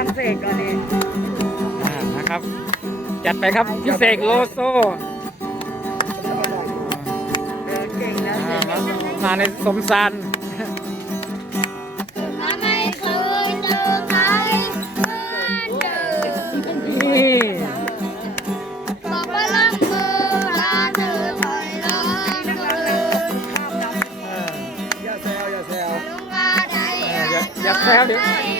ฟังเสกก่อนนี่อ่านะครับ จัดไปครับพิเศษโลโซเออเก่งนะอ่าเสกมามาในสมสารไม่เคยเจอใครเหมือนเดิมนี่บอกว่ารักเธอลาเธอถอยหลังเธอเอออย่าแซวอย่าแซว ลงมาได้เอออย่าอย่าแซวดิไม่อยากเธอ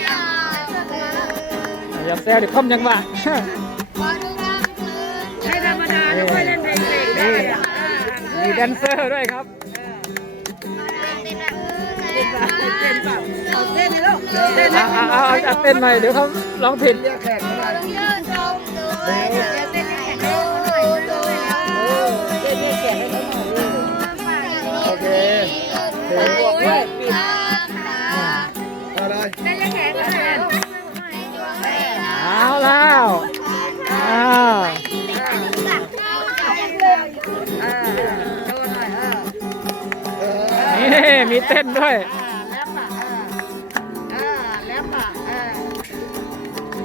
อย่าแซวดิคอมยังวะพอดูกลางคืนไม่ธรรมดาด้วยเล่นเพลงเสกได้อะมีแดนเซอร์ด้วยครับติดแบบเต้นเปล่าเอาเต้นนี่ลูกเต้นเอาเอาเอาเอาเต้นหน่อยเดี๋ยวเขาร้องผิดเรียกแขกมาหน่อยต้องยืนชมด้วยเต้นให้แขกดูดูเต้นให้แขกให้เขาหน่อยโอเคโอ้ยปิดเอา มีเต้นด้วยอ่าแล้วป่ะเออเออแล้วป่ะเออ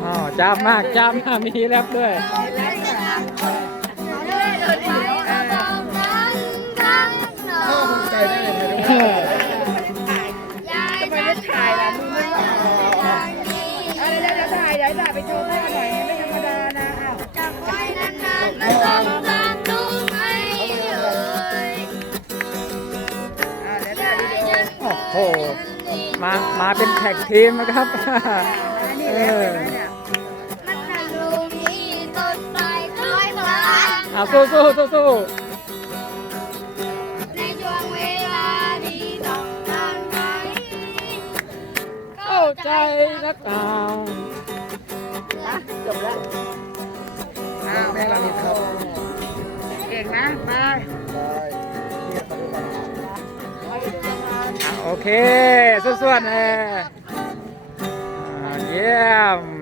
อ๋อจ้ามากจ้ามมากมีแรปด้วย แล้วป่ะพ่อภูมิใจได้เลยถ่ายรูปเออทำไมไม่ถ่ายล่ะมึงไม่ว่าเอาเดี๋ยวเดี๋ยวถ่ายเดี๋ยวถ่ายไปโชว์แม่ห ห มามาเป็นแท็กทีมนะครับอันนี้เอแล้วอเห็นไหมเนี่ยมันทางลูกที่ต้นไทรคล้ายพลานอะสู้สู้สู้สู้ในช่วงเวลาดีต้องการไปเข้าใจนักเอาจบแล้วอ้าวแม่เรามีครับเก่งนะไป โอเคส่วนๆเออเยี่ยม